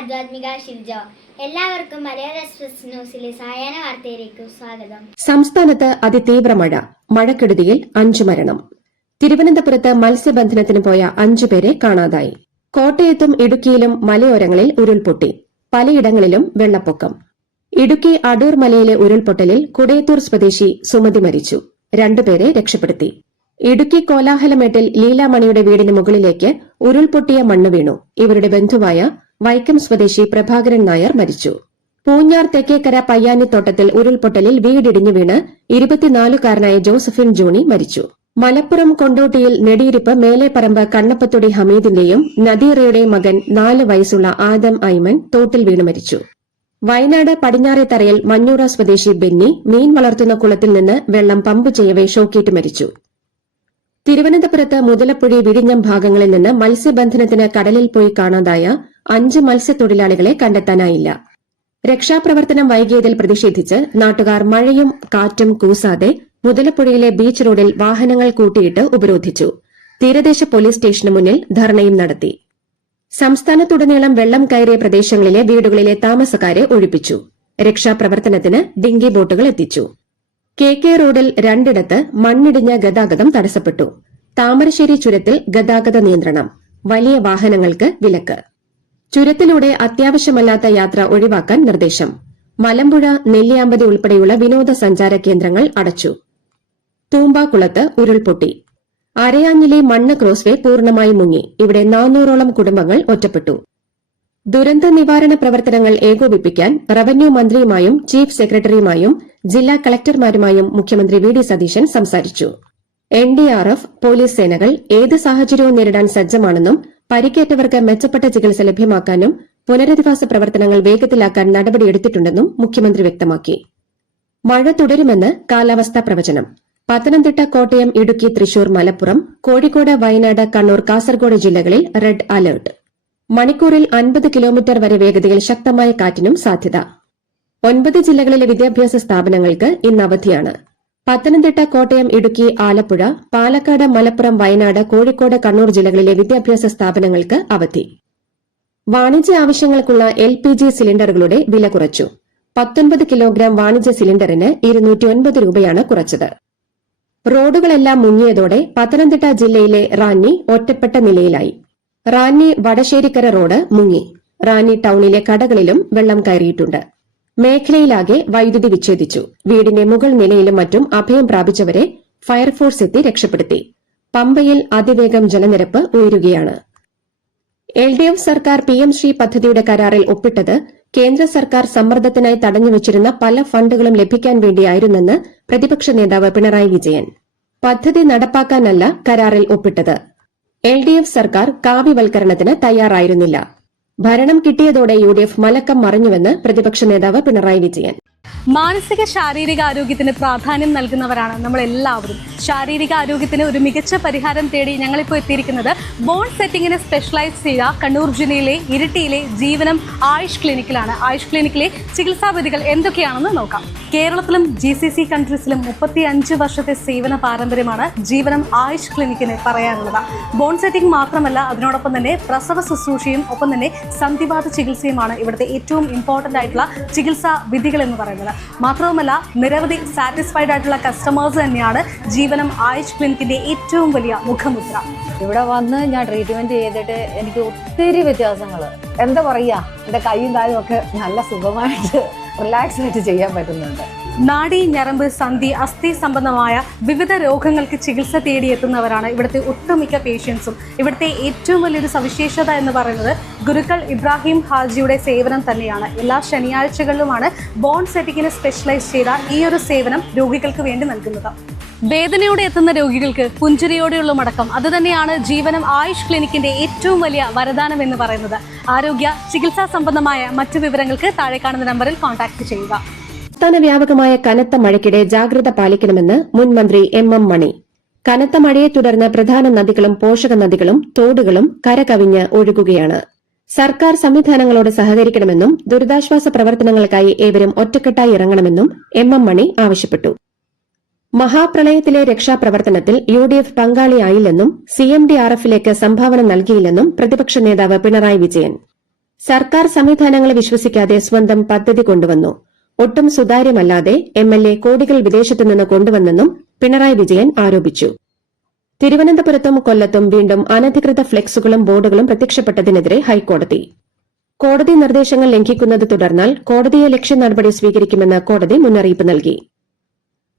ആധ്യാത്മിക ഷിൽജ. എല്ലാവർക്കും മലയാള എക്സ്പ്രസ് ന്യൂസിലെ സായാഹ്ന വാർത്തയിലേക്ക് സ്വാഗതം. സംസ്ഥാനത്ത് അതിതീവ്ര മഴ. മഴക്കെടുതിയിൽ 5 മരണം. തിരുവനന്തപുരത്ത് മത്സ്യബന്ധനത്തിന് പോയ 5 പേരെ കാണാതായി. കോട്ടയത്തും ഇടുക്കിയിലും മലയോരങ്ങളിൽ ഉരുൾപൊട്ടി. പലയിടങ്ങളിലും വെള്ളപ്പൊക്കം. ഇടുക്കി അടൂർ മലയിലെ ഉരുൾപൊട്ടലിൽ കുടയത്തൂർ സ്വദേശി സുമതി മരിച്ചു. 2 പേരെ രക്ഷപ്പെടുത്തി. ഇടുക്കി കോലാഹലമേട്ടിൽ ലീലാമണിയുടെ വീടിന് മുകളിലേക്ക് ഉരുൾപൊട്ടിയ മണ്ണ് വീണു. ഇവരുടെ ബന്ധുവായ വൈക്കം സ്വദേശി പ്രഭാകരൻ നായർ മരിച്ചു. പൂഞ്ഞാർ തെക്കേക്കര പയ്യാനിത്തോട്ടത്തിൽ ഉരുൾപൊട്ടലിൽ വീടിടിഞ്ഞു വീണ് 24-കാരനായ ജോസഫിൻ ജോണി മരിച്ചു. മലപ്പുറം കൊണ്ടോട്ടിയിൽ നെടിയിരിപ്പ് മേലെപ്പറമ്പ് കണ്ണപ്പത്തൊടി ഹമീദിന്റെയും നദീറയുടെയും മകൻ 4 വയസ്സുള്ള ആദം ഐമൻ തോട്ടിൽ വീണ് മരിച്ചു. വയനാട് പടിഞ്ഞാറേത്തറയിൽ മഞ്ഞൂറ സ്വദേശി ബെന്നി മീൻ വളർത്തുന്ന കുളത്തിൽ നിന്ന് വെള്ളം പമ്പ് ചെയ്യവേ ഷോക്കേറ്റ് മരിച്ചു. തിരുവനന്തപുരത്ത് മുതലപ്പുഴി വിഴിഞ്ഞം ഭാഗങ്ങളിൽ നിന്ന് മത്സ്യബന്ധനത്തിന് കടലിൽ പോയി കാണാതായ 5 മത്സ്യത്തൊഴിലാളികളെ കണ്ടെത്താനായില്ല. രക്ഷാപ്രവർത്തനം വൈകിയതിൽ പ്രതിഷേധിച്ച് നാട്ടുകാർ മഴയും കാറ്റും കൂസാതെ മുതലപ്പുഴയിലെ ബീച്ച് റോഡിൽ വാഹനങ്ങൾ കൂട്ടിയിട്ട് ഉപരോധിച്ചു. തീരദേശ പോലീസ് സ്റ്റേഷന് മുന്നിൽ ധർണയും നടത്തി. സംസ്ഥാനത്തുടനീളം വെള്ളം കയറിയ പ്രദേശങ്ങളിലെ വീടുകളിലെ താമസക്കാരെ ഒഴിപ്പിച്ചു. രക്ഷാപ്രവർത്തനത്തിന് ഡിങ്കി ബോട്ടുകൾ എത്തിച്ചു. KK റോഡിൽ 2 മണ്ണിടിഞ്ഞ ഗതാഗതം തടസ്സപ്പെട്ടു. താമരശ്ശേരി ചുരത്തിൽ ഗതാഗത നിയന്ത്രണം. വലിയ വാഹനങ്ങൾക്ക് വിലക്ക്. ചുരത്തിലൂടെ അത്യാവശ്യമല്ലാത്ത യാത്ര ഒഴിവാക്കാൻ നിർദ്ദേശം. മലമ്പുഴ, നെല്ലിയാമ്പതി ഉൾപ്പെടെയുള്ള വിനോദസഞ്ചാര കേന്ദ്രങ്ങൾ അടച്ചു. തൂമ്പാക്കുളത്ത് ഉരുൾപൊട്ടി. അരയാഞ്ഞിലെ മണ്ണ് ക്രോസ്വേ പൂർണ്ണമായി മുങ്ങി. ഇവിടെ 400ഓളം കുടുംബങ്ങൾ ഒറ്റപ്പെട്ടു. ദുരന്ത നിവാരണ പ്രവർത്തനങ്ങൾ ഏകോപിപ്പിക്കാൻ റവന്യൂ മന്ത്രിയുമായും ചീഫ് സെക്രട്ടറിയുമായും ജില്ലാ കളക്ടർമാരുമായും മുഖ്യമന്ത്രി VD സതീശൻ സംസാരിച്ചു. NDRF, പോലീസ് സേനകൾ ഏത് സാഹചര്യവും നേരിടാൻ സജ്ജമാണെന്നും പരിക്കേറ്റവർക്ക് മെച്ചപ്പെട്ട ചികിത്സ ലഭ്യമാക്കാനും പുനരധിവാസ പ്രവർത്തനങ്ങൾ വേഗത്തിലാക്കാൻ നടപടിയെടുത്തിട്ടുണ്ടെന്നും മുഖ്യമന്ത്രി വ്യക്തമാക്കി. മഴ തുടരുമെന്ന് കാലാവസ്ഥാ പ്രവചനം. പത്തനംതിട്ട, കോട്ടയം, ഇടുക്കി, തൃശൂർ, മലപ്പുറം, കോഴിക്കോട്, വയനാട്, കണ്ണൂർ, കാസർഗോഡ് ജില്ലകളിൽ റെഡ് അലർട്ട്. മണിക്കൂറിൽ 50 കിലോമീറ്റർ വരെ വേഗതയിൽ ശക്തമായ കാറ്റിനും സാധ്യത. 9 ജില്ലകളിലെ വിദ്യാഭ്യാസ സ്ഥാപനങ്ങൾക്ക് ഇന്ന് അവധിയാണ്. പത്തനംതിട്ട, കോട്ടയം, ഇടുക്കി, ആലപ്പുഴ, പാലക്കാട്, മലപ്പുറം, വയനാട്, കോഴിക്കോട്, കണ്ണൂർ ജില്ലകളിലെ വിദ്യാഭ്യാസ സ്ഥാപനങ്ങൾക്ക് അവധി. വാണിജ്യ ആവശ്യങ്ങൾക്കുള്ള LPG സിലിണ്ടറുകളുടെ വില കുറച്ചു. 19 കിലോഗ്രാം വാണിജ്യ സിലിണ്ടറിന് 209 രൂപയാണ് കുറച്ചത്. റോഡുകളെല്ലാം മുങ്ങിയതോടെ പത്തനംതിട്ട ജില്ലയിലെ റാന്നി ഒറ്റപ്പെട്ട നിലയിലായി. റാന്നി വടശ്ശേരിക്കര റോഡ് മുങ്ങി. റാന്നി ടൌണിലെ കടകളിലും വെള്ളം കയറിയിട്ടുണ്ട്. മേഖലയിലാകെ വൈദ്യുതി വിച്ഛേദിച്ചു. വീടിന്റെ മുകൾ നിലയിലും മറ്റും അഭയം പ്രാപിച്ചവരെ ഫയർഫോഴ്സ് എത്തി രക്ഷപ്പെടുത്തി. പമ്പയിൽ അതിവേഗം ജലനിരപ്പ് ഉയരുകയാണ്. LDF സർക്കാർ PM ശ്രീ പദ്ധതിയുടെ കരാറിൽ ഒപ്പിട്ടത് കേന്ദ്ര സർക്കാർ സമ്മർദ്ദത്തിനായി തടഞ്ഞുവച്ചിരുന്ന പല ഫണ്ടുകളും ലഭിക്കാൻ വേണ്ടിയായിരുന്നെന്ന് പ്രതിപക്ഷ നേതാവ് പിണറായി വിജയൻ. പദ്ധതി നടപ്പാക്കാനല്ല കരാറിൽ ഒപ്പിട്ടത്. LDF സർക്കാർ കാവ്യവൽക്കരണത്തിന് തയ്യാറായിരുന്നില്ല. ഭരണം കിട്ടിയതോടെ UDF മലക്കം മറിഞ്ഞുവെന്ന് പ്രതിപക്ഷ നേതാവ് പിണറായി വിജയൻ. മാനസിക ശാരീരിക ആരോഗ്യത്തിന് പ്രാധാന്യം നൽകുന്നവരാണ് നമ്മൾ എല്ലാവരും. ശാരീരിക ആരോഗ്യത്തിന് ഒരു മികച്ച പരിഹാരം തേടി ഞങ്ങളിപ്പോൾ എത്തിയിരിക്കുന്നത് ബോൺ സെറ്റിങ്ങിന് സ്പെഷ്യലൈസ് ചെയ്ത കണ്ണൂർ ജില്ലയിലെ ഇരിട്ടിയിലെ ജീവനം ആയുഷ് ക്ലിനിക്കിലാണ്. ആയുഷ് ക്ലിനിക്കിലെ ചികിത്സാവിധികൾ എന്തൊക്കെയാണെന്ന് നോക്കാം. കേരളത്തിലും GCC കൺട്രീസിലും 35 വർഷത്തെ സേവന പാരമ്പര്യമാണ് ജീവനം ആയുഷ് ക്ലിനിക്കിന് പറയാനുള്ളത്. ബോൺ സെറ്റിംഗ് മാത്രമല്ല, അതിനോടൊപ്പം തന്നെ പ്രസവ ശുശ്രൂഷയും ഒപ്പം തന്നെ സന്ധിവാത ചികിത്സയുമാണ് ഇവിടുത്തെ ഏറ്റവും ഇമ്പോർട്ടൻ്റ് ആയിട്ടുള്ള ചികിത്സാ വിധികൾ എന്ന് പറയുന്നത്. മാത്രവുമല്ല, നിരവധി സാറ്റിസ്ഫൈഡ് ആയിട്ടുള്ള കസ്റ്റമേഴ്സ് തന്നെയാണ് ജീവനം ആയുഷ് ക്ലിനിക്കിന്റെ ഏറ്റവും വലിയ മുഖമുദ്ര. ഇവിടെ വന്ന് ഞാൻ ട്രീറ്റ്മെന്റ് ചെയ്തിട്ട് എനിക്ക് ഒത്തിരി വ്യത്യാസങ്ങൾ, എന്താ പറയുക, എൻ്റെ കൈയും കാലും ഒക്കെ നല്ല സുഖമായിട്ട് റിലാക്സ് ആയിട്ട് ചെയ്യാൻ പറ്റുന്നുണ്ട്. നാഡി, ഞരമ്പ്, സന്ധി, അസ്ഥി സംബന്ധമായ വിവിധ രോഗങ്ങൾക്ക് ചികിത്സ തേടിയെത്തുന്നവരാണ് ഇവിടുത്തെ ഒട്ടുമിക്ക പേഷ്യൻസും. ഇവിടുത്തെ ഏറ്റവും വലിയൊരു സവിശേഷത എന്ന് പറയുന്നത് ഗുരുക്കൾ ഇബ്രാഹിം ഹാജിയുടെ സേവനം തന്നെയാണ്. എല്ലാ ശനിയാഴ്ചകളിലുമാണ് ബോൺ സെറ്റിങ്ങിന് സ്പെഷ്യലൈസ് ചെയ്ത ഈ ഒരു സേവനം രോഗികൾക്ക് വേണ്ടി നൽകുന്നത്. വേദനയോടെ എത്തുന്ന രോഗികൾക്ക് പുഞ്ചിരിയോടെയുള്ള മടക്കം, അതുതന്നെയാണ് ജീവനം ആയുഷ് ക്ലിനിക്കിന്റെ ഏറ്റവും വലിയ വരദാനം എന്ന് പറയുന്നത്. ആരോഗ്യ ചികിത്സാ സംബന്ധമായ മറ്റു വിവരങ്ങൾക്ക് താഴെ കാണുന്ന നമ്പറിൽ കോൺടാക്ട് ചെയ്യുക. സംസ്ഥാന വ്യാപകമായ കനത്ത മഴയ്ക്കിടെ ജാഗ്രത പാലിക്കണമെന്ന് മുൻ മന്ത്രി MM മണി. കനത്ത മഴയെ തുടർന്ന് പ്രധാന നദികളും പോഷക നദികളും തോടുകളും കരകവിഞ്ഞ് ഒഴുകുകയാണ്. സർക്കാർ സംവിധാനങ്ങളോട് സഹകരിക്കണമെന്നും ദുരിതാശ്വാസ പ്രവർത്തനങ്ങൾക്കായി ഏവരും ഒറ്റക്കെട്ടായി ഇറങ്ങണമെന്നും MM മണി ആവശ്യപ്പെട്ടു. മഹാപ്രളയത്തിലെ രക്ഷാപ്രവർത്തനത്തിൽ UDF പങ്കാളിയായില്ലെന്നും CMDRFിലേക്ക് സംഭാവന നൽകിയില്ലെന്നും പ്രതിപക്ഷ നേതാവ് പിണറായി വിജയൻ. സർക്കാർ സംവിധാനങ്ങളെ വിശ്വസിക്കാതെ സ്വന്തം പദ്ധതി കൊണ്ടുവന്നു. ഒട്ടും സുതാര്യമല്ലാതെ MLA കോടികൾ വിദേശത്തുനിന്ന് കൊണ്ടുവന്നെന്നും പിണറായി വിജയൻ ആരോപിച്ചു. തിരുവനന്തപുരത്തും കൊല്ലത്തും വീണ്ടും അനധികൃത ഫ്ലെക്സുകളും ബോർഡുകളും പ്രത്യക്ഷപ്പെട്ടതിനെതിരെ ഹൈക്കോടതി. കോടതി നിർദ്ദേശങ്ങൾ ലംഘിക്കുന്നത് തുടർന്നാൽ കോടതിയെ ലക്ഷ്യ നടപടി സ്വീകരിക്കുമെന്ന് കോടതി മുന്നറിയിപ്പ് നൽകി.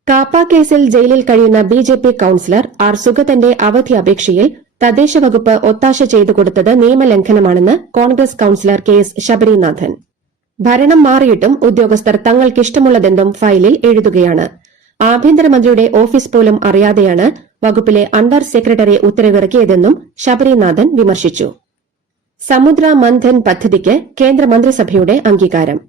കാപ്പ കേസിൽ ജയിലിൽ കഴിയുന്ന BJP കൌൺസിലർ ആർ സുഗതന്റെ അവധി അപേക്ഷയിൽ തദ്ദേശ വകുപ്പ് ഒത്താശ ചെയ്തു കൊടുത്തത് നിയമലംഘനമാണെന്ന് കോൺഗ്രസ് കൌൺസിലർ KS ശബരിനാഥൻ. ഭരണം മാറിയിട്ടും ഉദ്യോഗസ്ഥർ തങ്ങൾക്കിഷ്ടമുള്ളതെന്തും ഫയലിൽ എഴുതുകയാണ്. ആഭ്യന്തരമന്ത്രിയുടെ ഓഫീസ് പോലും അറിയാതെയാണ് വകുപ്പിലെ അണ്ടർ സെക്രട്ടറി ഉത്തരവിറക്കിയതെന്നും ശബരിനാഥൻ വിമർശിച്ചു. സമുദ്ര മന്ഥൻ പദ്ധതിക്ക് കേന്ദ്രമന്ത്രിസഭയുടെ അംഗീകാരം.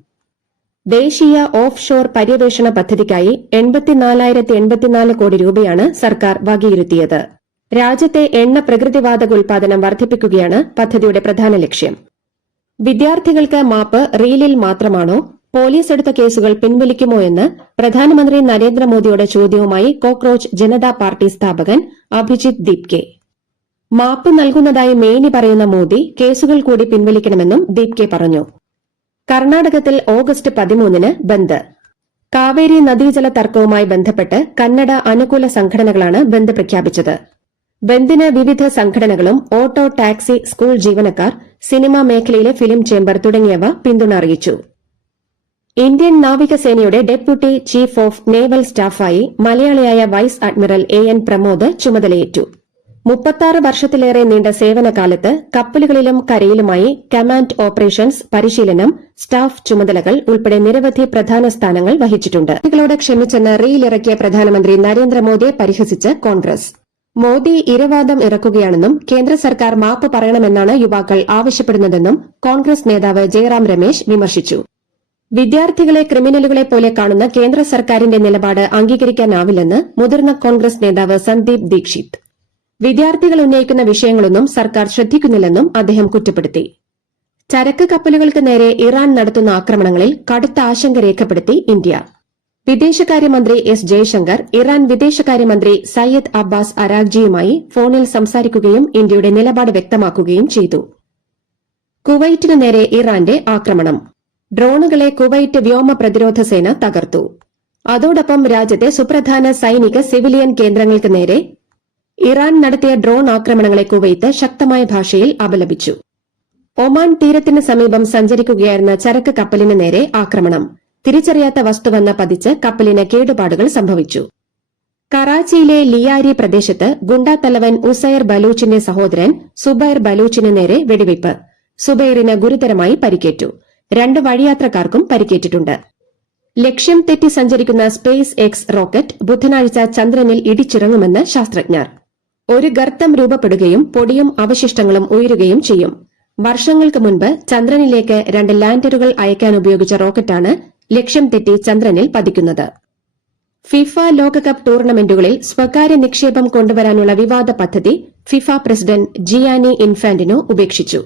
ദേശീയ ഓഫ് ഷോർ പര്യവേഷണ പദ്ധതിക്കായി 84,084 കോടി രൂപയാണ് സർക്കാർ വകയിരുത്തിയത്. രാജ്യത്തെ എണ്ണ പ്രകൃതിവാതക ഉൽപാദനം വർദ്ധിപ്പിക്കുകയാണ് പദ്ധതിയുടെ പ്രധാന ലക്ഷ്യം. വിദ്യാർത്ഥികൾക്ക് മാപ്പ് റീലിൽ മാത്രമാണോ? പോലീസ് എടുത്ത കേസുകൾ പിൻവലിക്കുമോ എന്ന് പ്രധാനമന്ത്രി നരേന്ദ്രമോദിയുടെ ചോദ്യവുമായി കോക്രോച്ച് ജനതാ പാർട്ടി സ്ഥാപകൻ അഭിജിത് ദീപ്കെ. മാപ്പ് നൽകുന്നതായി മേനി പറയുന്ന മോദി കേസുകൾ കൂടി പിൻവലിക്കണമെന്നും ദീപ്കെ പറഞ്ഞു. കർണാടകത്തിൽ ഓഗസ്റ്റ് 13-ന് ബന്ദ്. കാവേരി നദീജല തർക്കവുമായി ബന്ധപ്പെട്ട് കന്നഡ അനുകൂല സംഘടനകളാണ് ബന്ദ് പ്രഖ്യാപിച്ചത്. ബന്ദിന് വിവിധ സംഘടനകളും ഓട്ടോ, ടാക്സി, സ്കൂൾ ജീവനക്കാർ, സിനിമാ മേഖലയിലെ ഫിലിം ചേംബർ തുടങ്ങിയവ പിന്തുണ അറിയിച്ചു. ഇന്ത്യൻ നാവികസേനയുടെ ഡെപ്യൂട്ടി ചീഫ് ഓഫ് നേവൽ സ്റ്റാഫായി മലയാളിയായ വൈസ് അഡ്മിറൽ AN പ്രമോദ് ചുമതലയേറ്റു. 36 വർഷത്തിലേറെ നീണ്ട സേവനകാലത്ത് കപ്പലുകളിലും കരയിലുമായി കമാൻഡ് ഓപ്പറേഷൻസ്, പരിശീലനം, സ്റ്റാഫ് ചുമതലകൾ ഉൾപ്പെടെ നിരവധി പ്രധാന സ്ഥാനങ്ങൾ വഹിച്ചിട്ടുണ്ട്. കളോട് ക്ഷമിച്ചെന്ന് റീലിറക്കിയ പ്രധാനമന്ത്രി നരേന്ദ്രമോദിയെ പരിഹസിച്ച് കോൺഗ്രസ്. മോദി ഇരവാദം ഇറക്കുകയാണെന്നും കേന്ദ്ര സർക്കാർ മാപ്പ് പറയണമെന്നാണ് യുവാക്കൾ ആവശ്യപ്പെടുന്നതെന്നും കോൺഗ്രസ് നേതാവ് ജയറാം രമേശ് വിമർശിച്ചു. വിദ്യാർത്ഥികളെ ക്രിമിനലുകളെ പോലെ കാണുന്ന കേന്ദ്ര സർക്കാരിന്റെ നിലപാട് അംഗീകരിക്കാനാവില്ലെന്ന് മുതിർന്ന കോൺഗ്രസ് നേതാവ് സന്ദീപ് ദീക്ഷിത്. വിദ്യാർത്ഥികൾ ഉന്നയിക്കുന്ന വിഷയങ്ങളൊന്നും സർക്കാർ ശ്രദ്ധിക്കുന്നില്ലെന്നും അദ്ദേഹം കുറ്റപ്പെടുത്തി. ചരക്ക് കപ്പലുകൾക്ക് നേരെ ഇറാൻ നടത്തുന്ന ആക്രമണങ്ങളിൽ കടുത്ത ആശങ്ക രേഖപ്പെടുത്തി ഇന്ത്യ. വിദേശകാര്യമന്ത്രി S ജയശങ്കർ ഇറാൻ വിദേശകാര്യമന്ത്രി സയ്യദ് അബ്ബാസ് അരാഗ്ജിയുമായി ഫോണിൽ സംസാരിക്കുകയും ഇന്ത്യയുടെ നിലപാട് വ്യക്തമാക്കുകയും ചെയ്തു. കുവൈറ്റിനു നേരെ ഇറാന്റെ ആക്രമണം. ഡ്രോണുകളെ കുവൈറ്റ് വ്യോമ പ്രതിരോധ സേന തകർത്തു. അതോടൊപ്പം രാജ്യത്തെ സുപ്രധാന സൈനിക സിവിലിയൻ കേന്ദ്രങ്ങൾക്ക് നേരെ ഇറാൻ നടത്തിയ ഡ്രോൺ ആക്രമണങ്ങളെ കുവൈത്ത് ശക്തമായ ഭാഷയിൽ അപലപിച്ചു. ഒമാൻ തീരത്തിന് സമീപം സഞ്ചരിക്കുകയായിരുന്ന ചരക്ക് കപ്പലിന് നേരെ ആക്രമണം. തിരിച്ചറിയാത്ത വസ്തുവെന്ന് പതിച്ച് കപ്പലിന് കേടുപാടുകൾ സംഭവിച്ചു. കറാച്ചിയിലെ ലിയാരി പ്രദേശത്ത് ഗുണ്ടാത്തലവൻ ഉസൈർ ബലൂച്ചിന്റെ സഹോദരൻ സുബൈർ ബലൂച്ചിന് നേരെ വെടിവയ്പ്. സുബൈറിന് ഗുരുതരമായി പരിക്കേറ്റു. 2 വഴിയാത്രക്കാർക്കും പരിക്കേറ്റിട്ടുണ്ട്. ലക്ഷ്യം തെറ്റി സഞ്ചരിക്കുന്ന സ്പേസ് എക്സ് റോക്കറ്റ് ബുധനാഴ്ച ചന്ദ്രനിൽ ഇടിച്ചിറങ്ങുമെന്ന് ശാസ്ത്രജ്ഞർ. ഒരു ഗർത്തം രൂപപ്പെടുകയും പൊടിയും അവശിഷ്ടങ്ങളും ഉയരുകയും ചെയ്യും. വർഷങ്ങൾക്ക് മുൻപ് ചന്ദ്രനിലേക്ക് 2 ലാൻഡറുകൾ അയക്കാൻ ഉപയോഗിച്ച റോക്കറ്റാണ് ലക്ഷ്യം തെറ്റി ചന്ദ്രനിൽ പതിക്കുന്നത്. ഫിഫ ലോകകപ്പ് ടൂർണമെന്റുകളിൽ സ്വകാര്യ നിക്ഷേപം കൊണ്ടുവരാനുള്ള വിവാദ പദ്ധതി ഫിഫ പ്രസിഡന്റ് ജിയാനി ഇൻഫാന്റിനോ ഉപേക്ഷിച്ചു.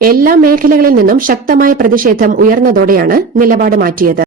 എല്ലാ മേഖലകളിൽ നിന്നും ശക്തമായ പ്രതിഷേധം ഉയർന്നതോടെയാണ് നിലപാട് മാറ്റിയത്.